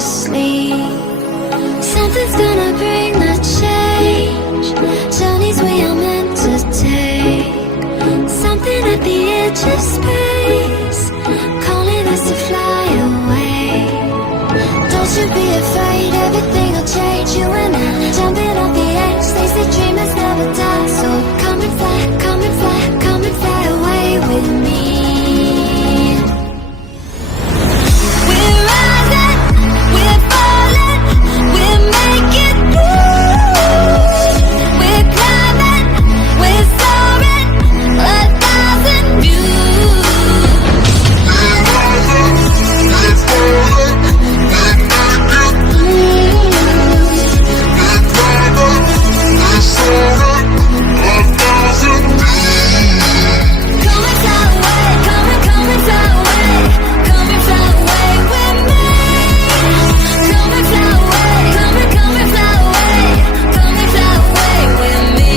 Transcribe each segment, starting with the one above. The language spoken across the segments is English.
sleep. Something's gonna bring the change. Journeys we are meant to take. Something at the edge of space, calling us to fly away. Don't you be afraid, everything will change. You and I, jumping off the edge. They say dreamers never die. So come and fly, come and fly, come and fly away with me. We're rising, we're falling, we're making moves. We're climbing, we're soaring, 1,000 views. We're rising, we're falling, we're making moves. We're climbing, we're soaring, 1,000 views. Come and fly away, come and fly away, come and fly away with me. Come and fly away, come and fly away, come and fly away with me.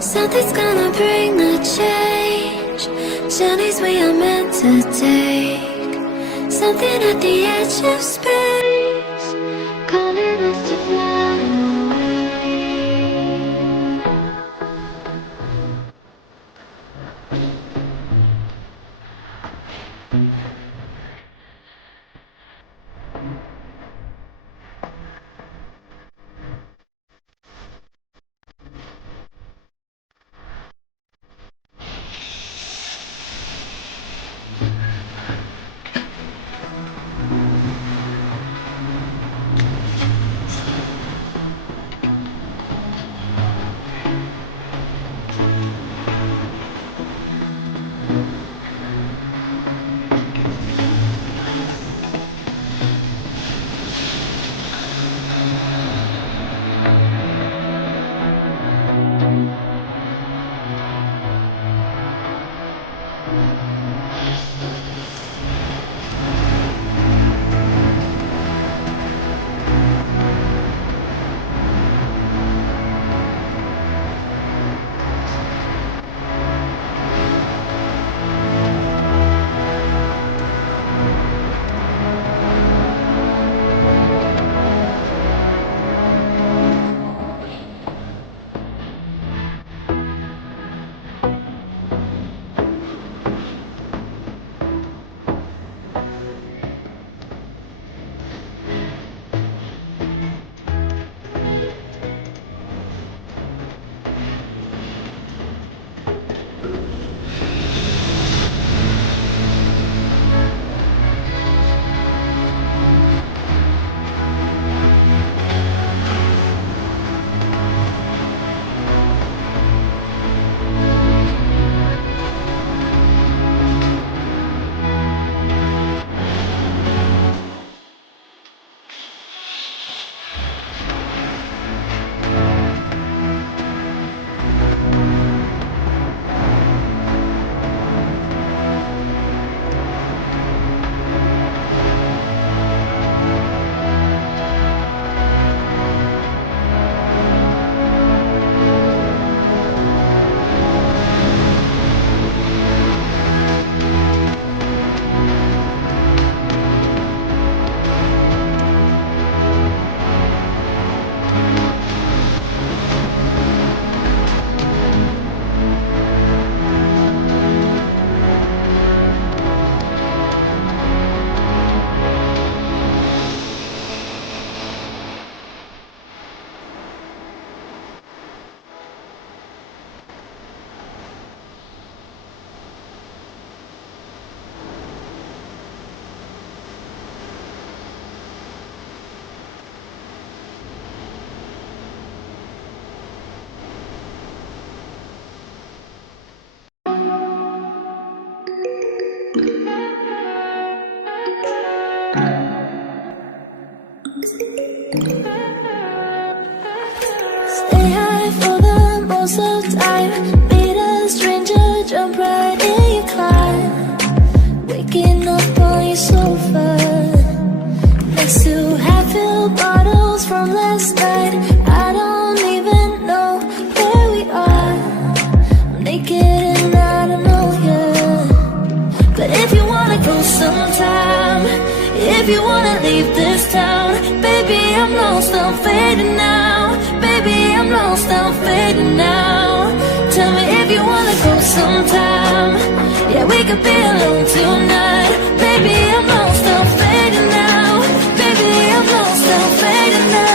Something's gonna bring the change. Journeys we are meant to take. Something at the edge of space, calling us to fly away. Stay high for the most of time. Meet a stranger, jump right in your climb. Waking up on your sofa next to half-filled bottles from last night. I don't even know where we are. I'm naked and I don't know you, but if you wanna go if you wanna leave this town. Baby, I'm lost, I'm fading now. Baby, I'm lost, I'm fading now. Tell me if you wanna go sometime. Yeah, we could be alone tonight. Baby, I'm lost, I'm fading now. Baby, I'm lost, I'm fading now.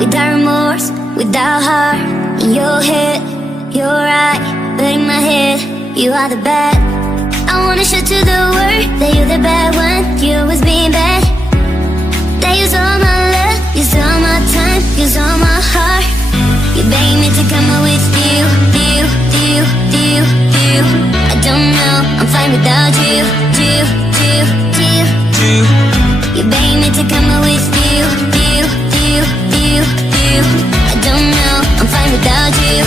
Without remorse, without heart. In your head, you're right, but in my head, you are the bad. I wanna show to the world that you're the bad one. You always being bad. That use all my love, use all my time, use all my heart. You beg me to come out with you. I don't know, I'm fine without you. You beg me to come out with you. I don't know, I'm fine without you.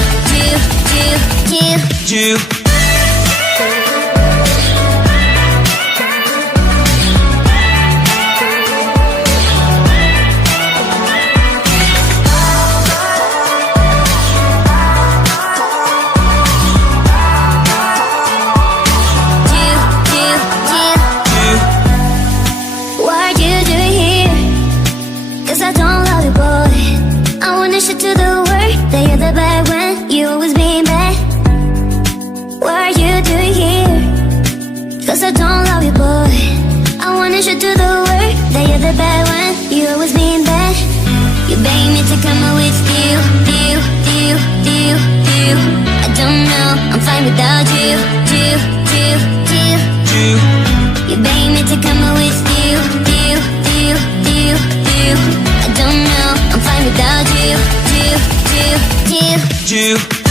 I don't love you, boy. I wanna show to the world that you're the bad one. You always being bad. You beg me to come out with you. I don't know, I'm fine without you. You beg me to come out with you. I don't know, I'm fine without you.